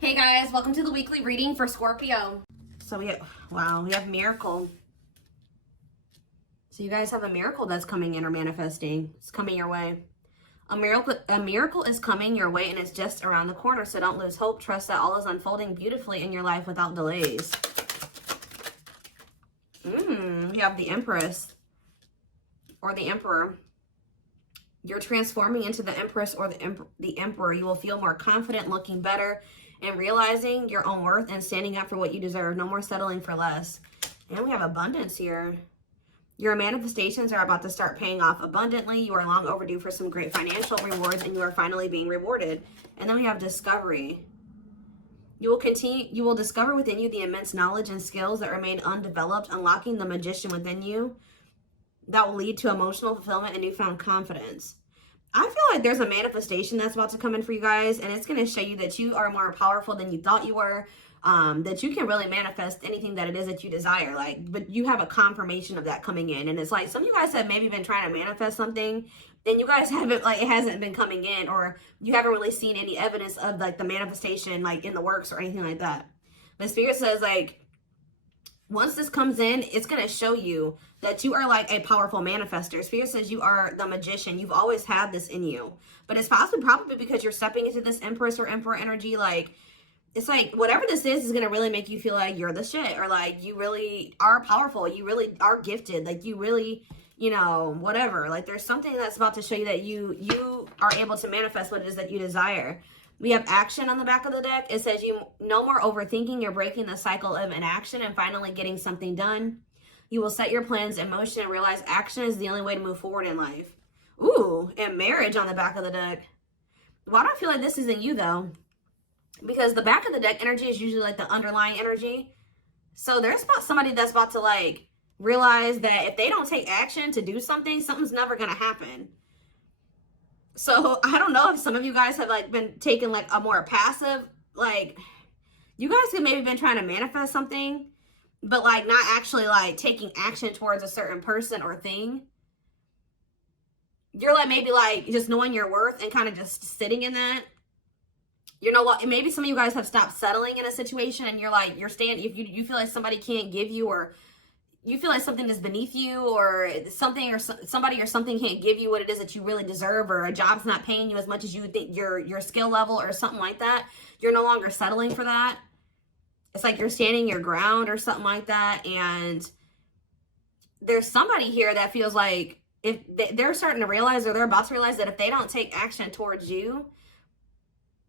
Hey guys, welcome to the weekly reading for Scorpio. So we have miracle. So you guys have a miracle that's coming in or manifesting. It's coming your way. A miracle is coming your way and it's just around the corner. So don't lose hope. Trust that all is unfolding beautifully in your life without delays. You have the Empress or the Emperor. You're transforming into the Empress or the Emperor. You will feel more confident, looking better, and realizing your own worth and standing up for what you deserve. No more settling for less. And we have abundance here. Your manifestations are about to start paying off abundantly. You are long overdue for some great financial rewards and you are finally being rewarded. And then we have discovery. You will discover within you the immense knowledge and skills that remain undeveloped, unlocking the magician within you that will lead to emotional fulfillment and newfound confidence. I feel like there's a manifestation that's about to come in for you guys, and it's going to show you that you are more powerful than you thought you were, that you can really manifest anything that it is that you desire. But you have a confirmation of that coming in, and it's like some of you guys have maybe been trying to manifest something, and you guys haven't, it hasn't been coming in, or you haven't really seen any evidence of the manifestation in the works or anything like that. But Spirit says once this comes in, it's going to show you that you are a powerful manifester. Spirit says you are the magician. You've always had this in you. But it's probably because you're stepping into this Empress or Emperor energy. It's whatever this is going to really make you feel like you're the shit. Or you really are powerful. You really are gifted. You really, whatever. There's something that's about to show you that you are able to manifest what it is that you desire. We have action on the back of the deck. It says no more overthinking. You're breaking the cycle of inaction and finally getting something done. You will set your plans in motion and realize action is the only way to move forward in life. Ooh, and marriage on the back of the deck. Why do I feel like this isn't you though? Because the back of the deck energy is usually the underlying energy. So there's somebody that's about to realize that if they don't take action to do something, something's never going to happen. So I don't know if some of you guys have been taking a more passive, you guys have maybe been trying to manifest something, but not actually taking action towards a certain person or thing. You're maybe just knowing your worth and kind of just sitting in that. Maybe some of you guys have stopped settling in a situation and you're staying, if you feel like somebody can't give you, or you feel like something is beneath you, or something or somebody or something can't give you what it is that you really deserve, or a job's not paying you as much as you think your skill level or something like that. You're no longer settling for that. It's you're standing your ground or something like that. And there's somebody here that feels like if they're starting to realize, or they're about to realize, that if they don't take action towards you,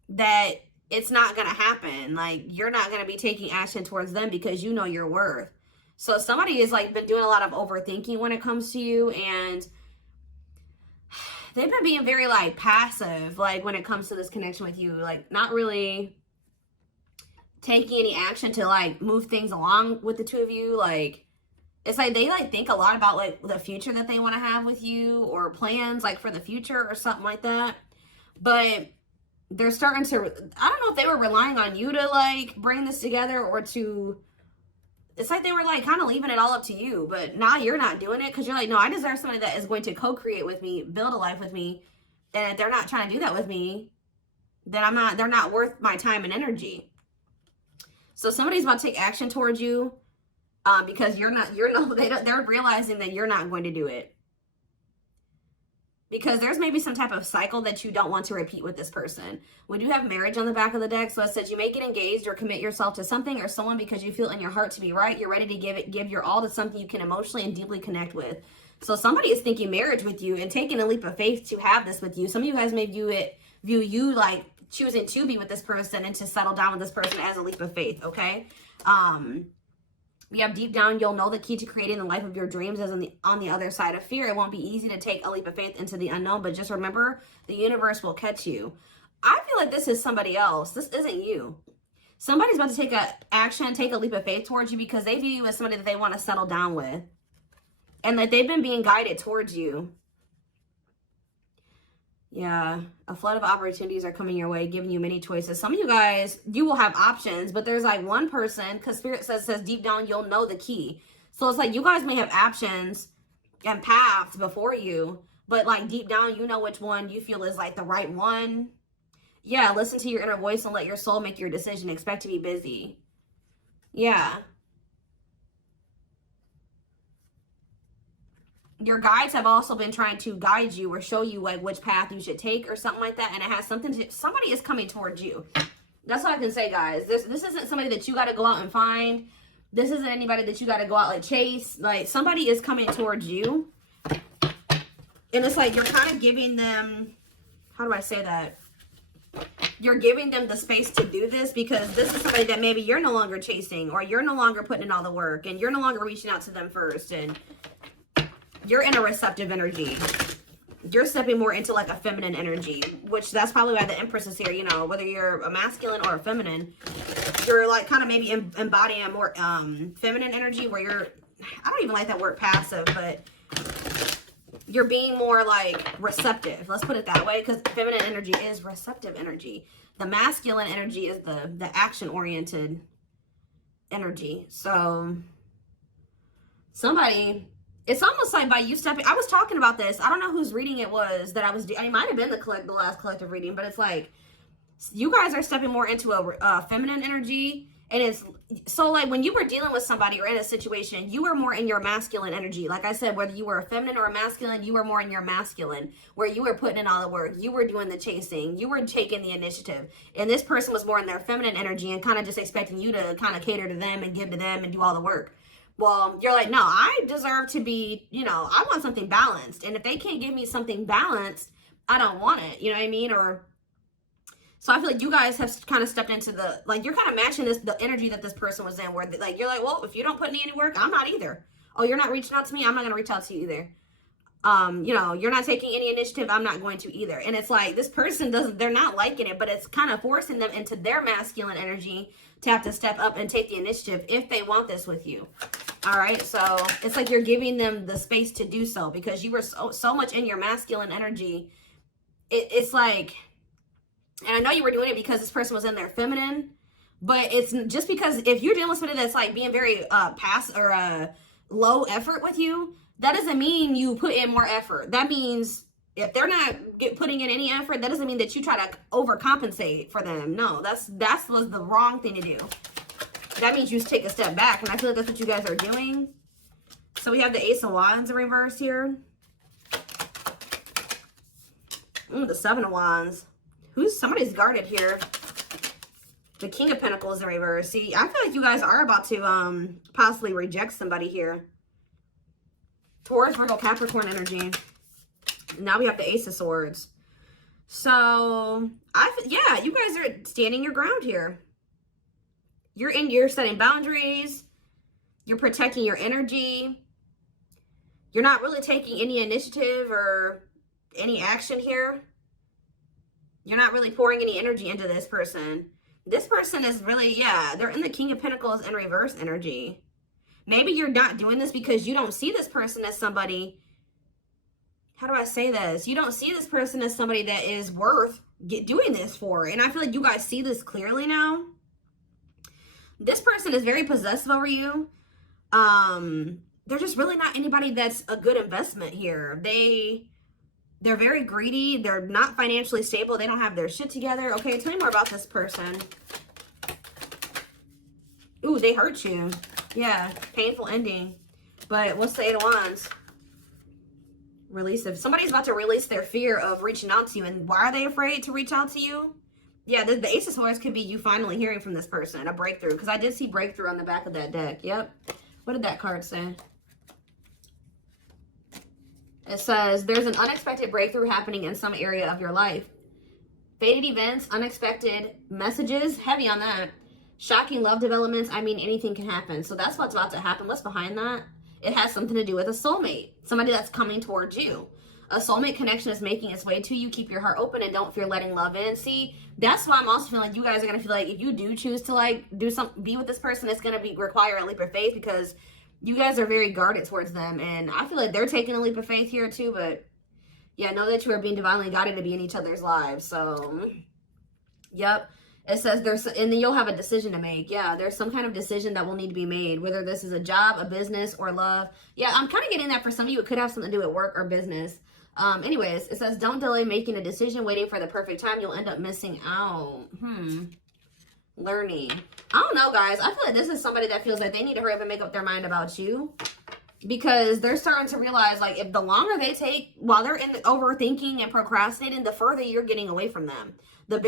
that it's not going to happen. You're not going to be taking action towards them because you know your worth. So somebody has been doing a lot of overthinking when it comes to you, and they've been being very passive when it comes to this connection with you, not really taking any action to move things along with the two of you. It's they think a lot about the future that they want to have with you, or plans for the future or something like that. But they're starting to, I don't know if they were relying on you to bring this together, or to, it's they were kind of leaving it all up to you, but now you're not doing it because you're no, I deserve somebody that is going to co-create with me, build a life with me. And if they're not trying to do that with me, then they're not worth my time and energy. So somebody's about to take action towards you because they're realizing that you're not going to do it. Because there's maybe some type of cycle that you don't want to repeat with this person. We do have marriage on the back of the deck. So it says you may get engaged or commit yourself to something or someone because you feel in your heart to be right. You're ready to give your all to something you can emotionally and deeply connect with. So somebody is thinking marriage with you and taking a leap of faith to have this with you. Some of you guys may view you choosing to be with this person and to settle down with this person as a leap of faith, okay? We have deep down, you'll know the key to creating the life of your dreams is on the other side of fear. It won't be easy to take a leap of faith into the unknown, but just remember, the universe will catch you. I feel like this is somebody else. This isn't you. Somebody's about to take a leap of faith towards you because they view you as somebody that they want to settle down with. And that they've been being guided towards you. Yeah, a flood of opportunities are coming your way, giving you many choices. Some of you guys, you will have options, but there's one person, because Spirit says deep down, you'll know the key. So it's you guys may have options and paths before you, but deep down, you know which one you feel is the right one. Yeah, listen to your inner voice and let your soul make your decision. Expect to be busy. Yeah. Your guides have also been trying to guide you or show you like which path you should take or something like that. And it has something to, somebody is coming towards you. That's all I can say, guys. This isn't somebody that you got to go out and find. This isn't anybody that you got to go out like chase. Like, somebody is coming towards you. And it's like you're kind of giving them, how do I say that? You're giving them the space to do this because this is somebody that maybe you're no longer chasing, or you're no longer putting in all the work, and you're no longer reaching out to them first, and you're in a receptive energy. You're stepping more into like a feminine energy, which that's probably why the Empress is here. You know, whether you're a masculine or a feminine, you're like kind of maybe embodying a more feminine energy where you're, I don't even like that word passive, but you're being more like receptive. Let's put it that way, because feminine energy is receptive energy. The masculine energy is the action-oriented energy. So somebody, it's almost like by you stepping, I was talking about this. I don't know whose reading it was that I was, it might have been the last collective reading, but it's like you guys are stepping more into a feminine energy. And it's so like when you were dealing with somebody or in a situation, you were more in your masculine energy. Like I said, whether you were a feminine or a masculine, you were more in your masculine, where you were putting in all the work. You were doing the chasing. You were taking the initiative. And this person was more in their feminine energy and kind of just expecting you to kind of cater to them and give to them and do all the work. Well, you're like, no, I deserve to be, you know, I want something balanced. And if they can't give me something balanced, I don't want it. You know what I mean? Or so I feel like you guys have kind of stepped into the, like, you're kind of matching the energy that this person was in, where like, you're like, well, if you don't put in any work, I'm not either. Oh, you're not reaching out to me, I'm not going to reach out to you either. You know, you're not taking any initiative, I'm not going to either. And it's like, this person they're not liking it, but it's kind of forcing them into their masculine energy to have to step up and take the initiative if they want this with you. All right. So it's like you're giving them the space to do so because you were so much in your masculine energy. It's like, and I know you were doing it because this person was in their feminine, but it's just because if you're dealing with somebody that's like being very low effort with you, that doesn't mean you put in more effort. That means if they're not putting in any effort, that doesn't mean that you try to overcompensate for them. No, that was the wrong thing to do. That means you just take a step back, and I feel like that's what you guys are doing. So we have the Ace of Wands in reverse here. The Seven of Wands. Somebody's guarded here. The King of Pentacles in reverse. See, I feel like you guys are about to possibly reject somebody here. Taurus, Virgo, Capricorn energy. Now we have the Ace of Swords. So, yeah, you guys are standing your ground here. You're setting boundaries. You're protecting your energy. You're not really taking any initiative or any action here. You're not really pouring any energy into this person. This person is really, yeah, they're in the King of Pentacles in reverse energy. Maybe you're not doing this because you don't see this person as somebody, how do I say this? You don't see this person as somebody that is worth doing this for. And I feel like you guys see this clearly now. This person is very possessive over you. They're just really not anybody that's a good investment here. They're very greedy. They're not financially stable. They don't have their shit together. Okay, tell me more about this person. Ooh, they hurt you. Yeah, painful ending. But what's the Eight of Wands? Release of, somebody's about to release their fear of reaching out to you. And why are they afraid to reach out to you? Yeah, the Ace of Swords could be you finally hearing from this person, a breakthrough. Because I did see breakthrough on the back of that deck. Yep. What did that card say? It says, there's an unexpected breakthrough happening in some area of your life. Fated events, unexpected messages, heavy on that. Shocking love developments, I mean, anything can happen. So that's what's about to happen. What's behind that? It has something to do with a soulmate. Somebody that's coming towards you. A soulmate connection is making its way to you. Keep your heart open and don't fear letting love in. See, that's why I'm also feeling like you guys are going to feel like if you do choose to like be with this person, it's going to require a leap of faith because you guys are very guarded towards them. And I feel like they're taking a leap of faith here too. But yeah, know that you are being divinely guided to be in each other's lives. So, yep. It says and then you'll have a decision to make. Yeah, there's some kind of decision that will need to be made, whether this is a job, a business, or love. Yeah, I'm kind of getting that for some of you. It could have something to do with work or business. Anyways, it says, don't delay making a decision, waiting for the perfect time. You'll end up missing out. Learning. I don't know, guys. I feel like this is somebody that feels like they need to hurry up and make up their mind about you. Because they're starting to realize, like, if the longer they take while they're in the overthinking and procrastinating, the further you're getting away from them. The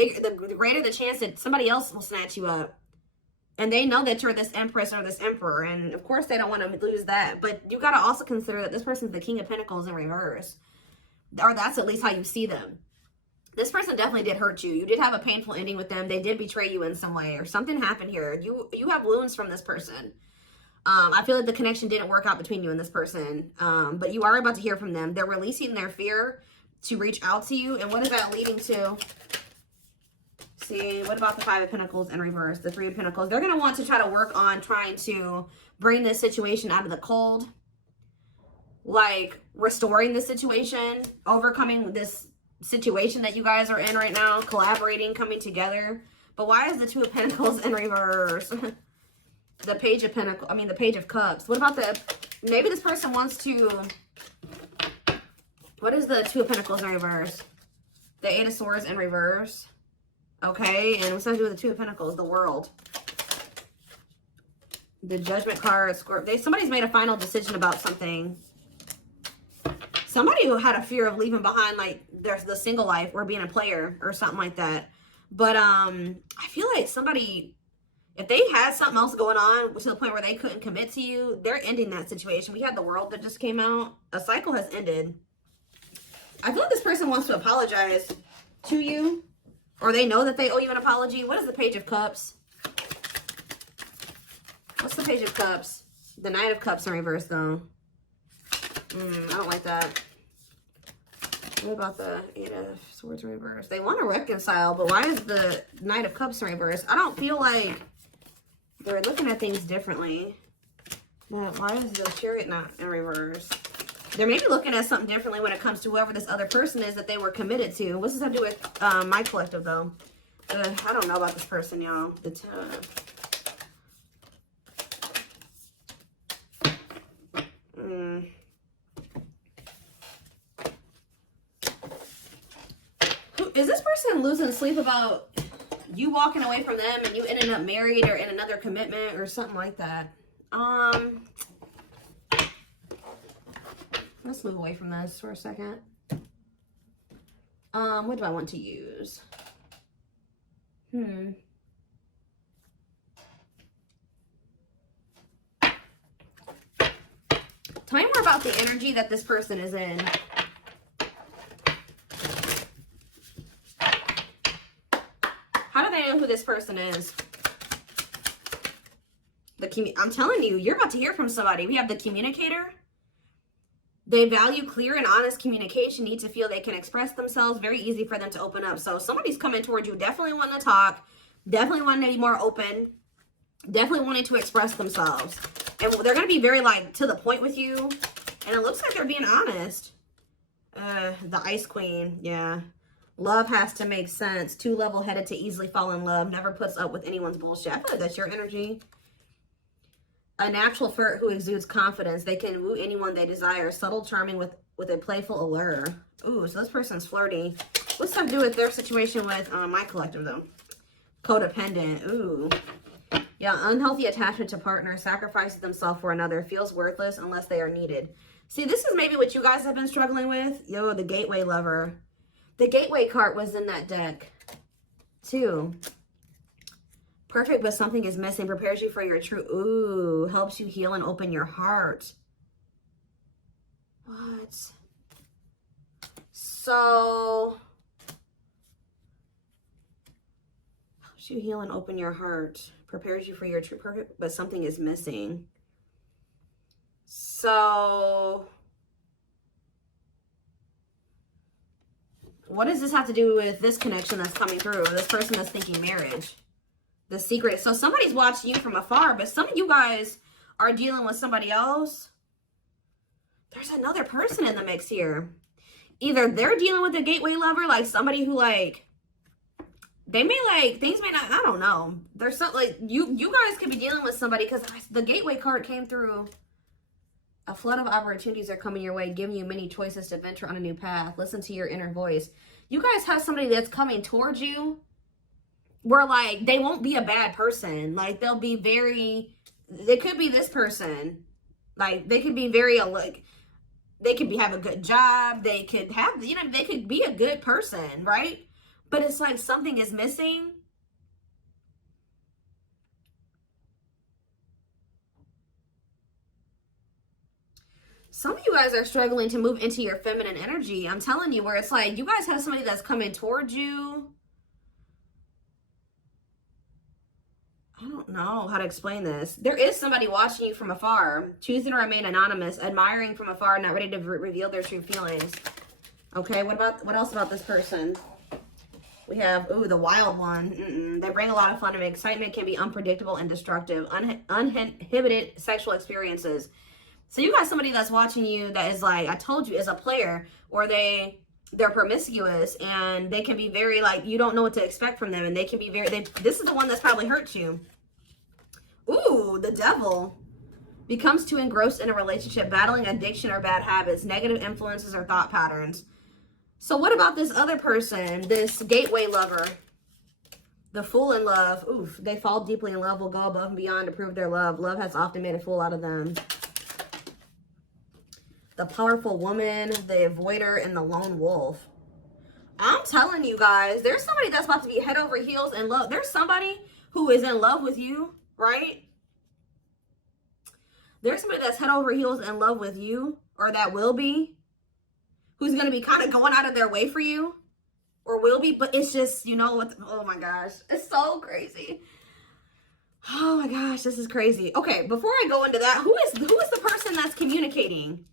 greater the chance that somebody else will snatch you up. And they know that you're this empress or this emperor. And, of course, they don't want to lose that. But you got to also consider that this person's the King of Pentacles in reverse. Or that's at least how you see them. This person definitely did hurt you. You did have a painful ending with them. They did betray you in some way. Or something happened here. You have wounds from this person. I feel like the connection didn't work out between you and this person. But you are about to hear from them. They're releasing their fear to reach out to you. And what is that leading to? See, what about the Five of Pentacles in reverse? The Three of Pentacles. They're going to want to try to work on trying to bring this situation out of the cold. Like, restoring the situation. Overcoming this situation that you guys are in right now. Collaborating, coming together. But why is the Two of Pentacles in reverse? The Page of Pentacles, the Page of Cups. What about maybe this person wants to, what is the Two of Pentacles in reverse? The Eight of Swords in reverse. Okay, and what's that to do with the Two of Pentacles? The World. The Judgment card, Scorpio. Somebody's made a final decision about something. Somebody who had a fear of leaving behind, like, the single life or being a player or something like that. But, I feel like somebody, if they had something else going on to the point where they couldn't commit to you, they're ending that situation. We had the World that just came out. A cycle has ended. I feel like this person wants to apologize to you. Or they know that they owe you an apology. What is the Page of Cups? What's the Page of Cups? The Knight of Cups in reverse, though. I don't like that. What about the Eight of Swords in reverse? They want to reconcile, but why is the Knight of Cups in reverse? I don't feel like they're looking at things differently. But why is the Chariot not in reverse? They're maybe looking at something differently when it comes to whoever this other person is that they were committed to. What's this have to do with my collective, though? I don't know about this person, y'all. Is this person losing sleep about you walking away from them and you ending up married or in another commitment or something like that? Let's move away from this for a second. What do I want to use? Tell me more about the energy that this person is in. How do they know who this person is? I'm telling you, you're about to hear from somebody. We have the Communicator. They value clear and honest communication, need to feel they can express themselves. Very easy for them to open up. So somebody's coming towards you, definitely wanting to talk, definitely wanting to be more open, definitely wanting to express themselves. And they're going to be very, like, to the point with you. And it looks like they're being honest. The Ice Queen, yeah. Love has to make sense. Too level-headed to easily fall in love. Never puts up with anyone's bullshit. I feel like that's your energy. A natural flirt who exudes confidence. They can woo anyone they desire. Subtle, charming with a playful allure. Ooh, so this person's flirty. What's that to do with their situation with my collective, though? Codependent. Ooh. Yeah, unhealthy attachment to partner. Sacrifices themselves for another. Feels worthless unless they are needed. See, this is maybe what you guys have been struggling with. Yo, the Gateway Lover. The Gateway card was in that deck, too. Perfect, but something is missing. Prepares you for your true... Ooh, helps you heal and open your heart. What? So... helps you heal and open your heart. Prepares you for your true... Perfect, but something is missing. So... what does this have to do with this connection that's coming through? This person that's thinking marriage. The secret. So somebody's watching you from afar, but some of you guys are dealing with somebody else. There's another person in the mix here. Either they're dealing with a Gateway Lover, like somebody who, like, they may, like, things may not, I don't know. There's something, like, you guys could be dealing with somebody, because the Gateway card came through A flood of opportunities are coming your way, giving you many choices to venture on a new path. Listen to your inner voice. You guys have somebody that's coming towards you where, like, they won't be a bad person. Like, they'll be very, they could be this person. Like, they could be very, like, they could have a good job. They could have, you know, they could be a good person, right? But it's like something is missing. Some of you guys are struggling to move into your feminine energy. I'm telling you, where it's like you guys have somebody that's coming towards you. I don't know how to explain this. There is somebody watching you from afar, choosing to remain anonymous, admiring from afar, not ready to reveal their true feelings. Okay, what else about this person? We have, ooh, the wild one. They bring a lot of fun and excitement, can be unpredictable and destructive. Uninhibited sexual experiences. So you got somebody that's watching you that is like, I told you, is a player, or they're promiscuous, and they can be very, like, you don't know what to expect from them, and they can be very, this is the one that's probably hurt you. Ooh, the devil. Becomes too engrossed in a relationship, battling addiction or bad habits, negative influences or thought patterns. So what about this other person, this gateway lover? The fool in love. Oof, they fall deeply in love, will go above and beyond to prove their love. Love has often made a fool out of them. The powerful woman, the avoider, and the lone wolf. I'm telling you guys, there's somebody that's about to be head over heels in love. There's somebody who is in love with you, right? There's somebody that's head over heels in love with you, or that will be, who's going to be kind of going out of their way for you, or will be, but it's just, you know what, oh my gosh, it's so crazy. Oh my gosh, this is crazy. Okay, before I go into that, who is the person that's communicating?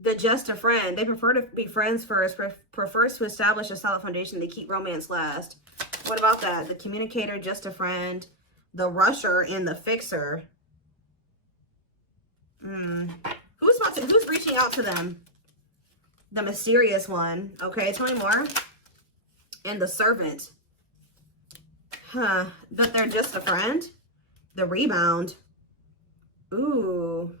The just a friend. They prefer to be friends first, prefers to establish a solid foundation. They keep romance last. What about that? The communicator, just a friend, the rusher, and the fixer. Who's reaching out to them? The mysterious one. Okay, tell me more. And the servant. Huh. But they're just a friend. The rebound. Ooh.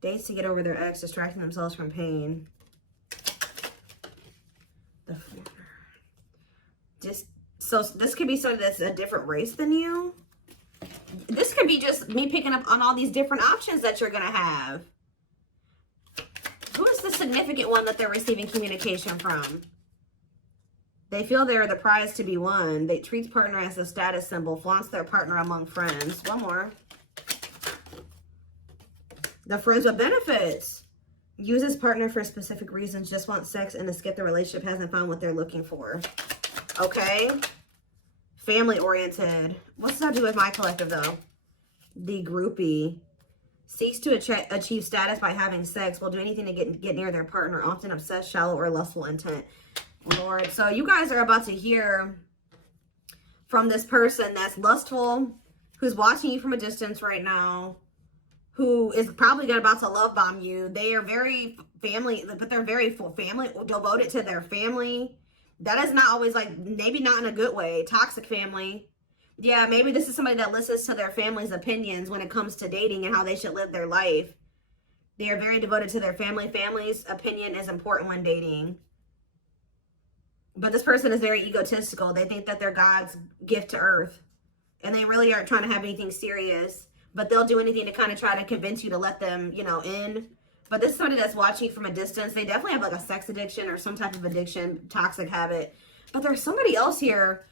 Dates to get over their ex, distracting themselves from pain. So this could be somebody that's a different race than you. This could be just me picking up on all these different options that you're going to have. Who is the significant one that they're receiving communication from? They feel they're the prize to be won. They treat partner as a status symbol, flaunts their partner among friends. One more. The friends with benefits. Uses partner for specific reasons, just wants sex and to skip the relationship, hasn't found what they're looking for. Okay. Family oriented. What's that do with my collective though? The groupie. Seeks to achieve status by having sex. Will do anything to get near their partner. Often obsessed, shallow, or lustful intent. Lord. So you guys are about to hear from this person that's lustful, who's watching you from a distance right now, who is probably about to love bomb you. They are very family, but they're very family, devoted to their family. That is not always, like, maybe not in a good way. Toxic family. Yeah, maybe this is somebody that listens to their family's opinions when it comes to dating and how they should live their life. They are very devoted to their family. Family's opinion is important when dating. But this person is very egotistical. They think that they're God's gift to earth. And they really aren't trying to have anything serious. But they'll do anything to kind of try to convince you to let them, you know, in. But this is somebody that's watching you from a distance. They definitely have like a sex addiction or some type of addiction, toxic habit. But there's somebody else here.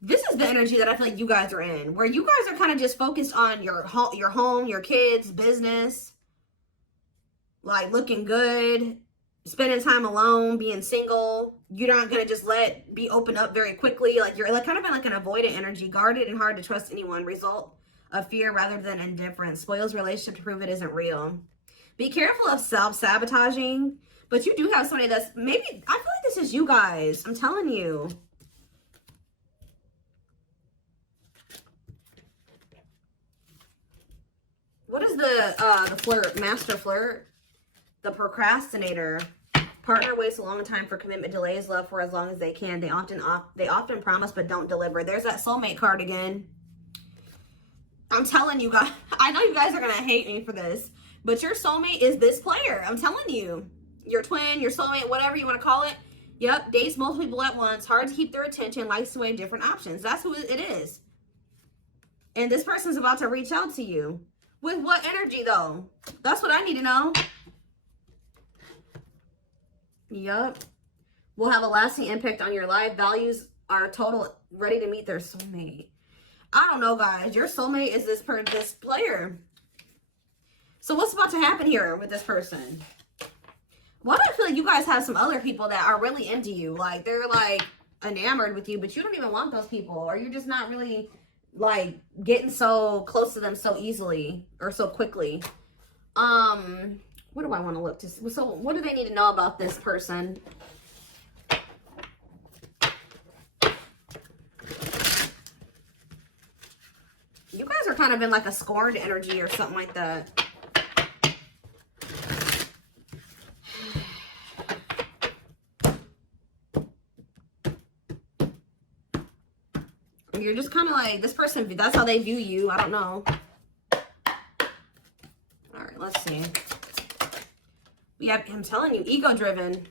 This is the energy that I feel like you guys are in, where you guys are kind of just focused on your home, your kids, business, like looking good, spending time alone, being single. You're not going to just be open up very quickly. Like you're like kind of in like an avoidant energy, guarded and hard to trust anyone. Result of fear rather than indifference. Spoils relationship to prove it isn't real. Be careful of self-sabotaging, but you do have somebody that's maybe, I feel like this is you guys. I'm telling you. What is the flirt, master flirt? The procrastinator. Partner waits a long time for commitment, delays love for as long as they can. They often promise but don't deliver. There's that soulmate card again. I'm telling you guys, I know you guys are going to hate me for this, but your soulmate is this player. I'm telling you. Your twin, your soulmate, whatever you want to call it. Yep, dates multiple people at once, hard to keep their attention, likes to weigh different options. That's who it is. And this person's about to reach out to you. With what energy, though? That's what I need to know. Yep. Will have a lasting impact on your life. Values are total, ready to meet their soulmate. I don't know, guys. Your soulmate is this player. So what's about to happen here with this person? Why do I feel like you guys have some other people that are really into you? Like, they're, like, enamored with you, but you don't even want those people. Or you're just not really, like, getting so close to them so easily or so quickly. What do I want to look to see? So, what do they need to know about this person? You guys are kind of in, like, a scorned energy or something like that. You're just kind of like, this person, that's how they view you. I don't know. All right, let's see. We have, I'm telling you, ego-driven.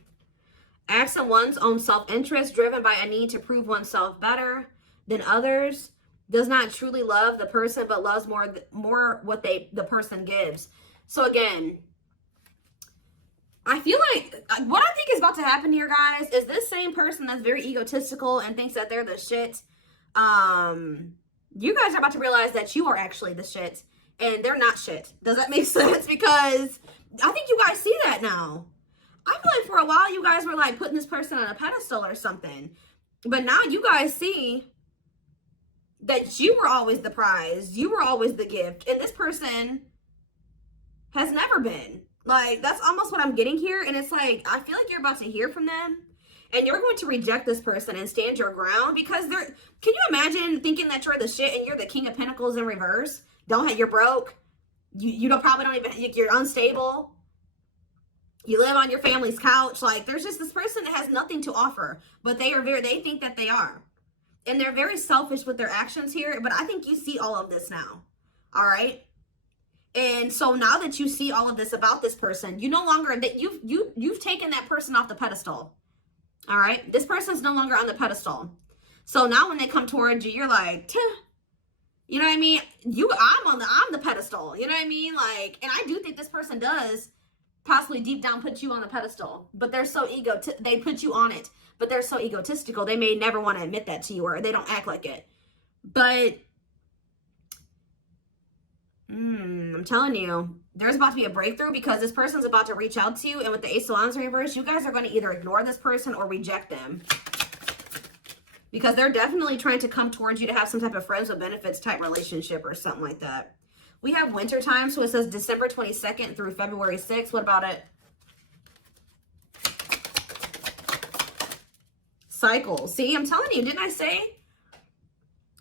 Acts on one's own self-interest, driven by a need to prove oneself better than others. Does not truly love the person, but loves more what the person gives. So again, I feel like what I think is about to happen here, guys, is this same person that's very egotistical and thinks that they're the shit. You guys are about to realize that you are actually the shit and they're not shit. Does that make sense? Because I think you guys see that now. I feel like for a while you guys were like putting this person on a pedestal or something, but now you guys see that you were always the prize. You were always the gift, and this person has never been. Like, that's almost what I'm getting here. And it's like, I feel like you're about to hear from them. And you're going to reject this person and stand your ground because they're, can you imagine thinking that you're the shit and you're the King of Pentacles in reverse? You're broke. You probably don't even, you're unstable. You live on your family's couch. Like, there's just this person that has nothing to offer, but they think that they are. And they're very selfish with their actions here, but I think you see all of this now. All right. And so now that you see all of this about this person, you no longer, that you've taken that person off the pedestal. All right, this person's no longer on the pedestal. So now when they come towards you, you're like, you know what I mean? I'm the pedestal. You know what I mean? Like, and I do think this person does possibly deep down put you on the pedestal, but they're so they put you on it, but they're so egotistical. They may never want to admit that to you, or they don't act like it. But I'm telling you, there's about to be a breakthrough because this person's about to reach out to you. And with the Ace of Wands in reverse, you guys are going to either ignore this person or reject them. Because they're definitely trying to come towards you to have some type of friends with benefits type relationship or something like that. We have winter time, so it says December 22nd through February 6th. What about it? Cycle. See, I'm telling you, didn't I say?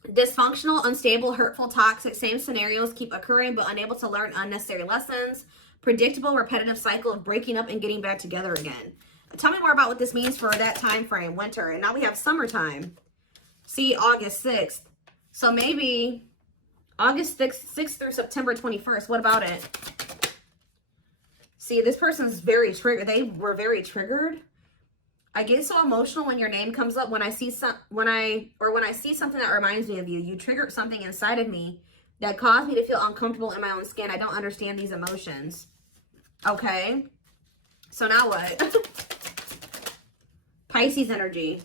Dysfunctional, unstable, hurtful, toxic, same scenarios keep occurring but unable to learn unnecessary lessons. Predictable, repetitive cycle of breaking up and getting back together again. Tell me more about what this means for that time frame, winter. And now we have summertime. See, August 6th. So maybe August 6th through September 21st. What about it? See, this person's very triggered. They were very triggered. I get so emotional when your name comes up. When I see something that reminds me of you, you triggered something inside of me that caused me to feel uncomfortable in my own skin. I don't understand these emotions. Okay. So now what? Pisces energy.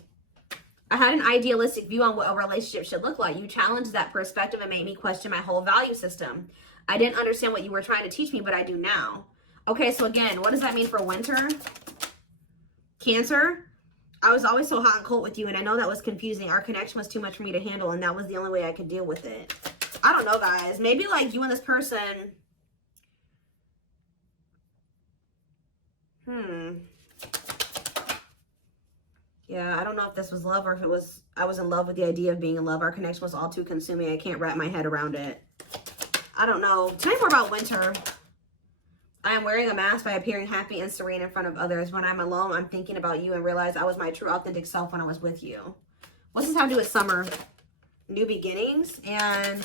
I had an idealistic view on what a relationship should look like. You challenged that perspective and made me question my whole value system. I didn't understand what you were trying to teach me, but I do now. Okay, so again, what does that mean for winter? Cancer, I was always so hot and cold with you, and I know that was confusing. Our connection was too much for me to handle, and that was the only way I could deal with it. I don't know, guys. Maybe, like, you and this person... Yeah, I don't know if this was love or if it was... I was in love with the idea of being in love. Our connection was all too consuming. I can't wrap my head around it. I don't know. Tell me more about winter. I am wearing a mask by appearing happy and serene in front of others. When I'm alone, I'm thinking about you and realize I was my true authentic self when I was with you. What's this have to do with summer? New beginnings and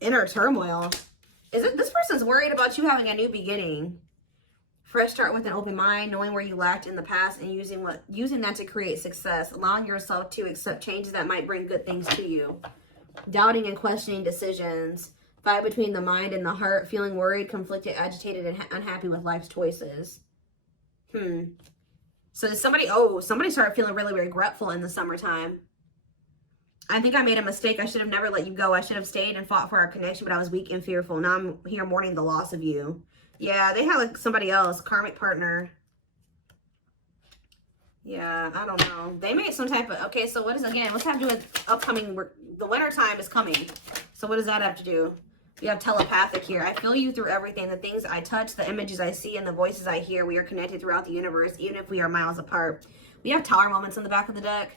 inner turmoil. Is it this person's worried about you having a new beginning? Fresh start with an open mind, knowing where you lacked in the past and using that to create success. Allowing yourself to accept changes that might bring good things to you. Doubting and questioning decisions. Fight between the mind and the heart, feeling worried, conflicted, agitated, and unhappy with life's choices. So somebody started feeling really regretful in the summertime. I think I made a mistake. I should have never let you go. I should have stayed and fought for our connection, but I was weak and fearful. Now I'm here mourning the loss of you. Yeah, they had like somebody else, karmic partner. Yeah, I don't know. They made some type of, okay, so what is, again, what's have to do with upcoming, the winter time is coming. So what does that have to do? You have telepathic here. I feel you through everything. The things I touch, the images I see, and the voices I hear. We are connected throughout the universe, even if we are miles apart. We have tower moments in the back of the deck.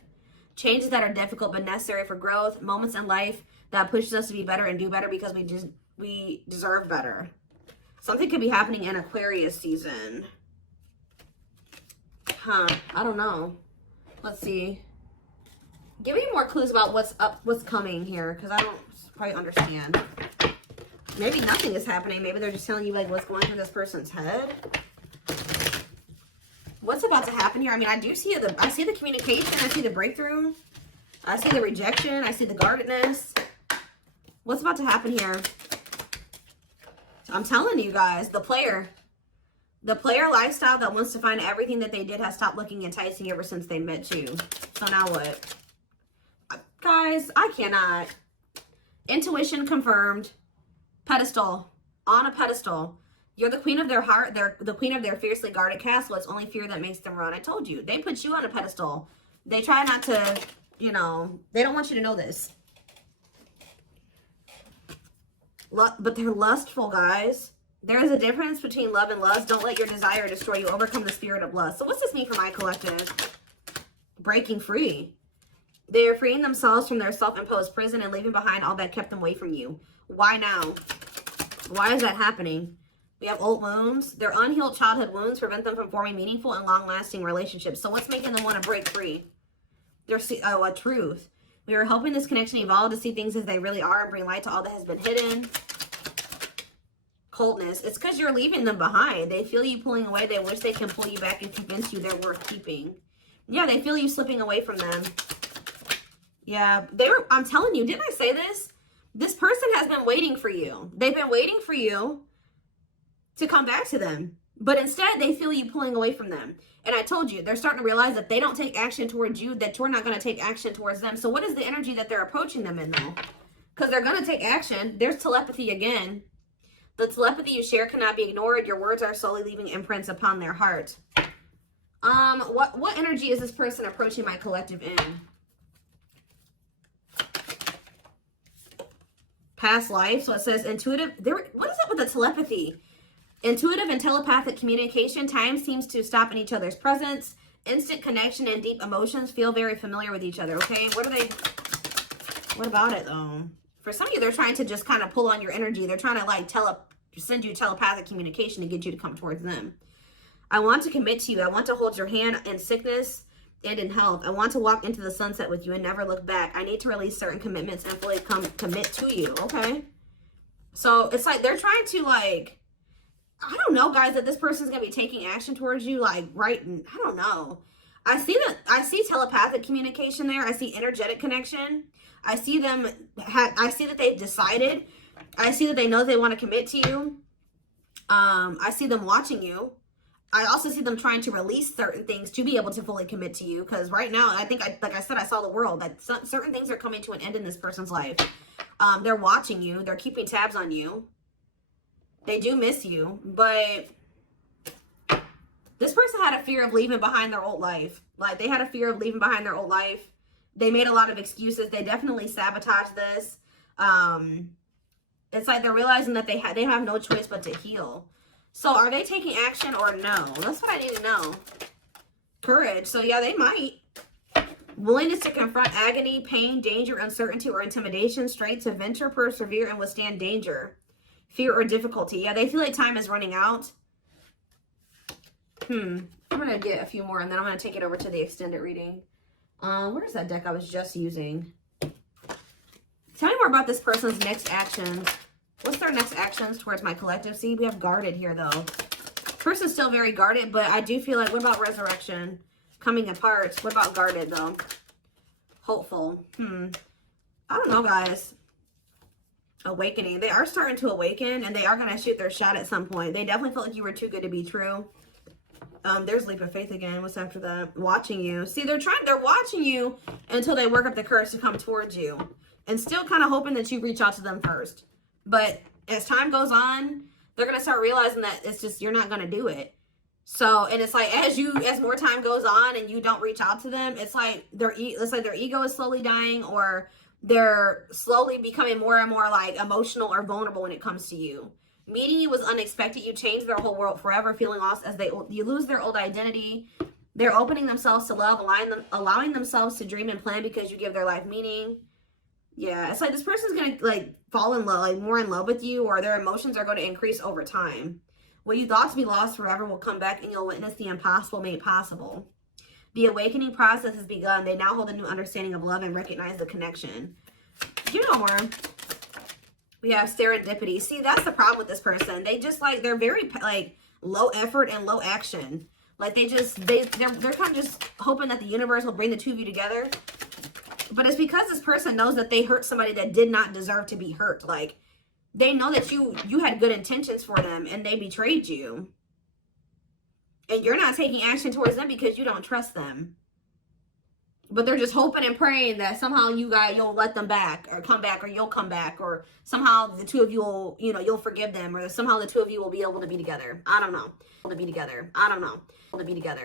Changes that are difficult but necessary for growth. Moments in life that pushes us to be better and do better because we deserve better. Something could be happening in Aquarius season. I don't know. Let's see. Give me more clues about what's coming here, because I don't quite understand. Maybe nothing is happening. Maybe they're just telling you like what's going through this person's head. What's about to happen here? I mean, I see the communication. I see the breakthrough. I see the rejection. I see the guardedness. What's about to happen here? I'm telling you guys, the player lifestyle that wants to find everything that they did has stopped looking enticing ever since they met you. So now what? Guys, I cannot. Intuition confirmed. Pedestal. On a pedestal. You're the queen of their heart. They're the queen of their fiercely guarded castle. It's only fear that makes them run. I told you. They put you on a pedestal. They try not to, you know, they don't want you to know this. But they're lustful, guys. There is a difference between love and lust. Don't let your desire destroy you. Overcome the spirit of lust. So what's this mean for my collective? Breaking free. They are freeing themselves from their self-imposed prison and leaving behind all that kept them away from you. Why now? Why is that happening? We have old wounds. Their unhealed childhood wounds prevent them from forming meaningful and long-lasting relationships. So what's making them want to break free? A truth. We are helping this connection evolve to see things as they really are and bring light to all that has been hidden. Coldness. It's because you're leaving them behind. They feel you pulling away. They wish they can pull you back and convince you they're worth keeping. Yeah, they feel you slipping away from them. Yeah, I'm telling you, didn't I say this? This person has been waiting for you. They've been waiting for you to come back to them. But instead, they feel you pulling away from them. And I told you, they're starting to realize that they don't take action towards you, that you're not going to take action towards them. So what is the energy that they're approaching them in, though? Because they're going to take action. There's telepathy again. The telepathy you share cannot be ignored. Your words are slowly leaving imprints upon their heart. What energy is this person approaching my collective in? Past life. So it says intuitive. What is up with the telepathy? Intuitive and telepathic communication. Time seems to stop in each other's presence. Instant connection and deep emotions. Feel very familiar with each other. Okay. What about it though? For some of you, they're trying to just kind of pull on your energy. They're trying to like send you telepathic communication to get you to come towards them. I want to commit to you. I want to hold your hand in sickness and in health. I want to walk into the sunset with you and never look back. I need to release certain commitments and fully commit to you. Okay. So it's like they're trying to like, I don't know, guys, that this person's going to be taking action towards you. Like, right. I don't know. I see telepathic communication there. I see energetic connection. I see them. I see that they've decided. I see that they know they want to commit to you. I see them watching you. I also see them trying to release certain things to be able to fully commit to you. Because right now, I think, like I said, I saw the world. That certain things are coming to an end in this person's life. They're watching you. They're keeping tabs on you. They do miss you. But this person had a fear of leaving behind their old life. Like, they had a fear of leaving behind their old life. They made a lot of excuses. They definitely sabotaged this. It's like they're realizing that they have no choice but to heal. So are they taking action or no? That's what I need to know. Courage. So yeah, they might. Willingness to confront agony, pain, danger, uncertainty, or intimidation. Strength to venture, persevere, and withstand danger. fear or difficulty. Yeah, they feel like time is running out. I'm going to get a few more, and then I'm going to take it over to the extended reading. Where's that deck I was just using? Tell me more about this person's next actions. What's their next actions towards my collective? See, we have guarded here, though. Person's still very guarded, but I do feel like, what about resurrection? Coming apart. What about guarded, though? Hopeful. I don't know, guys. Awakening. They are starting to awaken, and they are going to shoot their shot at some point. They definitely felt like you were too good to be true. There's leap of faith again. What's after that? Watching you. See, they're watching you until they work up the courage to come towards you. And still kind of hoping that you reach out to them first. But as time goes on, they're going to start realizing that it's just, you're not going to do it. So, and it's like, as more time goes on and you don't reach out to them, it's like their ego is slowly dying, or they're slowly becoming more and more like emotional or vulnerable when it comes to you. Meeting you was unexpected. You changed their whole world forever, feeling lost as you lose their old identity. They're opening themselves to love, allowing themselves to dream and plan because you give their life meaning. Yeah, it's like this person's going to like fall in love, like more in love with you, or their emotions are going to increase over time. What you thought to be lost forever will come back, and you'll witness the impossible made possible. The awakening process has begun. They now hold a new understanding of love and recognize the connection. You know more. We have serendipity. See, that's the problem with this person. They just like, they're very like low effort and low action. Like they're kind of just hoping that the universe will bring the two of you together. But it's because this person knows that they hurt somebody that did not deserve to be hurt. Like they know that you had good intentions for them, and they betrayed you. And you're not taking action towards them because you don't trust them. But they're just hoping and praying that somehow you'll let them back, or come back, or you'll come back, or somehow the two of you will, you'll forgive them, or somehow the two of you will be able to be together. I don't know. To be together. I don't know. To be together.